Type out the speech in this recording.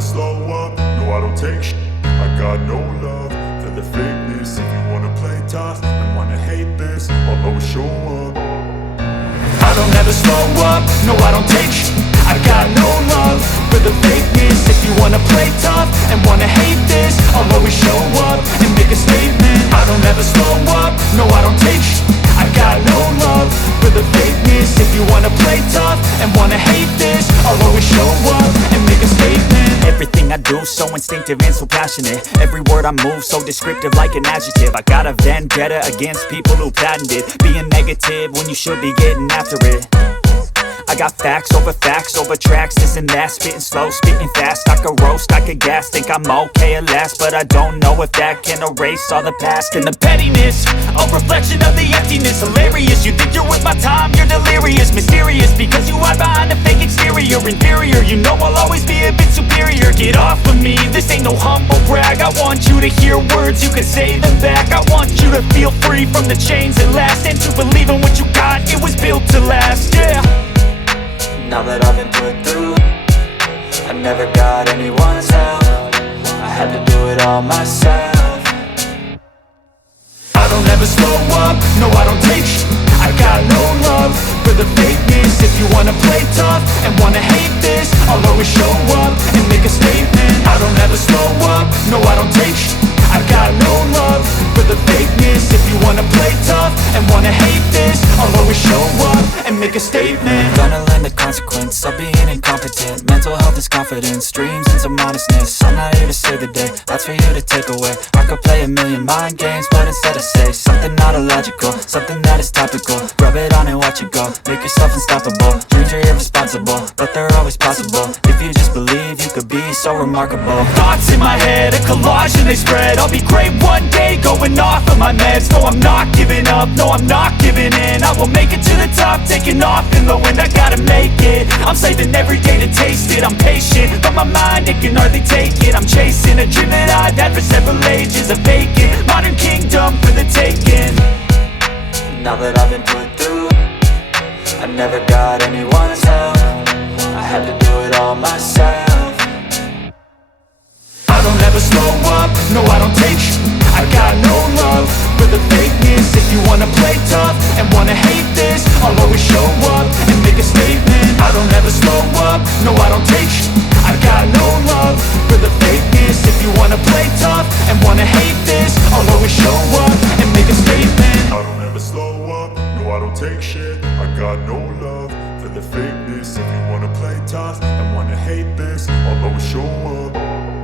never slow up, no I don't take shit. I got no love for the fakeness. If you wanna play tough and wanna hate this, I'll always show up. I don't ever slow up, no I don't take shit. I got no love for the fakeness. If you wanna play tough and wanna hate this, I'll always show up and make a statement. I don't ever slow up, no I don't take shit. I got no love for the fakeness. If you wanna play tough and wanna hate this, I'll always show up and make a statement. Everything I do so instinctive and so passionate. Every word I move so descriptive like an adjective. I got a vendetta against people who patented being negative when you should be getting after it. I got facts over tracks, this and that. Spitting slow, spitting fast. I could roast, I could gas. Think I'm okay at last, but I don't know if that can erase all the past. And the pettiness, a reflection of the emptiness. Hilarious, you think you're worth my time, you're delirious. Mysterious, because you hide behind a fake exterior. Inferior, you know I'll always be a bit superior. Get off of me, this ain't no humble brag. I want you to hear words, you can say them back. I want you to feel free from the chains that last, and to believe in what you got, it was built to last, yeah. Now that I've been put through, I never got anyone's help. I had to do it all myself. I don't ever slow up, no I don't take shit. I got no love for the fakeness. If you wanna play tough and wanna hate this, I'll always show up and make a statement. I don't ever slow up, no I don't take shit. I got no love for the fakeness. If you wanna play tough and wanna hate this, I'll always show up and make a statement. Gonna learn the consequence of being incompetent. Mental health is confidence, dreams and some honestness. I'm not here to save the day, that's for you to take away. I could play a million mind games, but instead I say something not illogical, something that is topical. Rub it on and watch it go, make yourself unstoppable. Dreams are irresponsible, but they're always possible. If you just believe, you could be so remarkable. Thoughts in my head, a collage and they spread. I'll be great one day, going off of my meds. No, I'm not giving up, no, I'm not giving in. I will make it to the top, taking off in the wind. I gotta make it, I'm saving every day to taste it. I'm patient, but my mind, it can hardly take it. I'm chasing a dream that I've had for several ages. A vacant, modern kingdom for the taking. Now that I've been put through, I never got anyone's help. I had to do it all myself. I don't ever slow up, no I don't take shit. I got no love for the fakeness. If you wanna play tough and wanna hate this, I'll always show up and make a statement. I don't ever slow up, no I don't take shit. I got no love for the fakeness. If you wanna play tough and wanna hate this, I'll always show up and make a statement. I don't ever slow up, no I don't take shit. I got no love for the fakeness. If you wanna play tough and wanna hate this, I'll always show up.